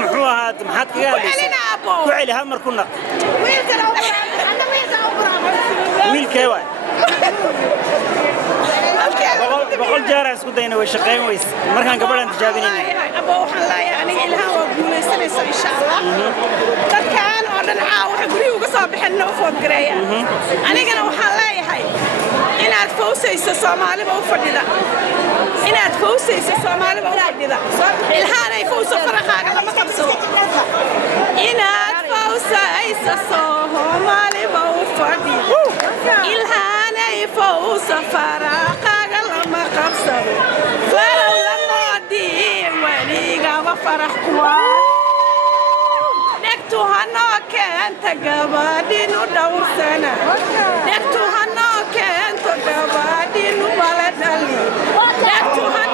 محوها محط قال وعلي هامر كنا ويل كيوان بقول جارع اسكو دينا وشقين ويس markaan gabadhan tijaabinayna abo waxaan leeyahay ilaah waa guuleysanaysa insha Allah dadkaan oo dhan waxa guriga uga soo bixinna u food gareeya anigana waxaan leeyahay inaad fawsayso Soomaaliba u fadhida inaad fawsayso Soomaaliba u fadhida ilaahay fawso faraqaaga lama qabsado inaad fawsayso Soomaaliba u fadhida ilaahay fawso faraqaaga lama qabsado faraw lama diin waliga wa farax kuwa dhegtu hano keenta gabadhinu dhawrsana dhegtu hano keenta gabadhinu baladali dhegtu hano